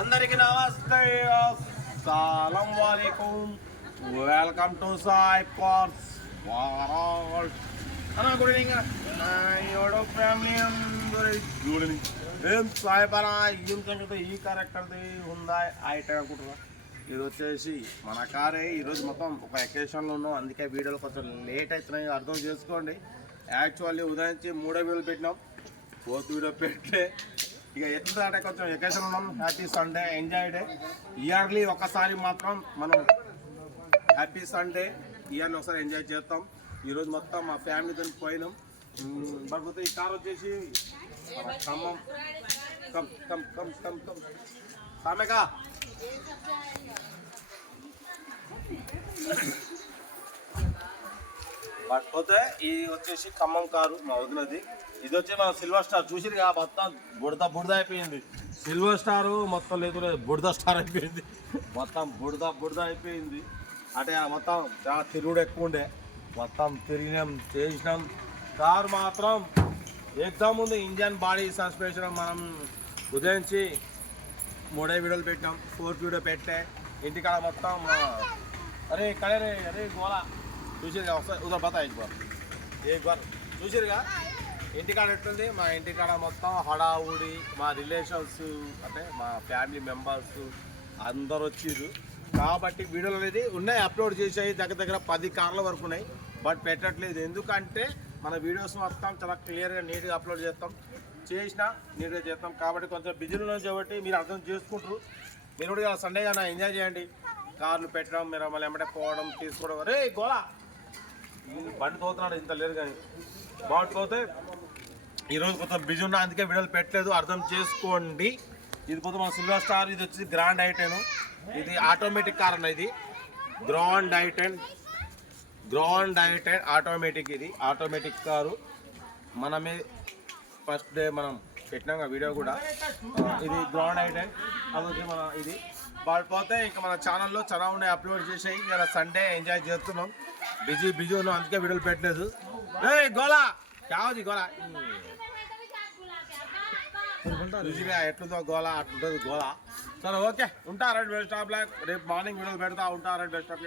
అందరికీ నమస్తే, అస్సలం వాలేకుం. Welcome to Sai cars world. Good evening నా యూట్యూబ్ ఫ్యామిలీ అందరూ చూడండి. ఏం సాయి పరా ఏం సంగతి, ఈ కార్ ఎక్కడిది ఉందా ఐటమ్ అనుకుంటున్నా. ఇది వచ్చేసి మన కారే. ఈరోజు మొత్తం ఒక ఎకేషన్లో ఉన్నాం, అందుకే వీడియోలు కొంచెం లేట్ అవుతున్నాయి, అర్థం చేసుకోండి. యాక్చువల్లీ ఉదయం 3 వీడియోలు పెట్టినాం, 4th వీడియో పెట్టే ఇక ఎంత అంటే కొంచెం ఎకేషన్ ఉన్నాం. Happy Sunday, enjoy day. Yearly ఒకసారి మాత్రం మనం హ్యాపీ సండే ఇయర్లీ ఒకసారి ఎంజాయ్ చేస్తాం. ఈరోజు మొత్తం మా ఫ్యామిలీతో పోయినాం. కాకపోతే ఈ కార్ వచ్చేసి Khammam come come come come come కామెకా కాకపోతే ఇది వచ్చేసి ఖమ్మం కారు మా వదినది. ఇది వచ్చి మన సిల్వర్ స్టార్ చూసిరుగా, మొత్తం బుడద అయిపోయింది. సిల్వర్ స్టారు మొత్తం లేకుండా బుడద స్టార్ అయిపోయింది. మొత్తం బుడద అయిపోయింది. అంటే మొత్తం చాలా తిరుగుడు ఎక్కువ ఉండే, మొత్తం తిరిగినాం చేసినాం. కారు మాత్రం ఎగ్జామ్ ఉంది. ఇంజన్, బాడీ, సస్పెన్షన్ మనం ఉదయించి 3 వీడియోలు పెట్టినాం, 4th వీడియో పెట్టే. ఇంటికాడ మొత్తం అరే కడే అరే గోలా చూసిరుగా, వస్తాయి ఉదర్ బతా एक बार చూసిరుగా ఇంటికాడ ఎట్లుంది. మా ఇంటికాడ మొత్తం హడావుడి, మా రిలేషన్స్ అంటే మా ఫ్యామిలీ మెంబర్స్ అందరు వచ్చిర్రు కాబట్టి వీడియోలు అనేది ఉన్నాయి, అప్లోడ్ చేసాయి. దగ్గర 10 కార్ల వరకు ఉన్నాయి, బట్ పెట్టట్లేదు. ఎందుకంటే మన వీడియోస్ మొత్తం చాలా క్లియర్గా నీట్గా అప్లోడ్ చేస్తాం, చేసినా నీట్గా చేస్తాం. కాబట్టి కొంచెం బిజీలో ఉన్నాం కాబట్టి మీరు అర్థం చేసుకుంటారు. మీరు కూడా సండే కానీ ఎంజాయ్ చేయండి. కార్లు పెట్టడం, మీరు మళ్ళీ ఎమ్మటే పోవడం, తీసుకోవడం. రే గోలా బండి తోతున్నాడు, ఇంత లేరు కానీ బాగుంటుపోతే. ఈరోజు కొంచెం బిజీ ఉన్నా, అందుకే వీడియోలు పెట్టలేదు, అర్థం చేసుకోండి. ఇది కొంచెం మన సిల్వర్ స్టార్. ఇది వచ్చి గ్రాండ్ ఐటెన్. ఇది ఆటోమేటిక్ కార్ అన్న. ఇది గ్రాండ్ ఐటెన్ ఆటోమేటిక్. ఇది ఆటోమేటిక్ కారు. మనమే ఫస్ట్ డే మనం పెట్టినాం వీడియో కూడా. ఇది గ్రాండ్ ఐటెన్. అది వచ్చి మన ఇది పడిపోతే ఇంకా మన ఛానల్లో చాలా ఉన్నాయి, అప్లోడ్ చేసాయి. ఇలా సండే ఎంజాయ్ చేస్తున్నాం, బిజీ ఉన్నాం, అందుకే వీడియోలు పెట్టలేదు. ఏ గోలా కావది గోలా చూసిగా ఎట్లుందో గోలా, అట్లుంటుంది గోలా. సరే ఓకే, ఉంటా. బెస్ట్ స్టాప్ రేపు మార్నింగ్ వీడియోలు పెడతా ఉంటా. Best stop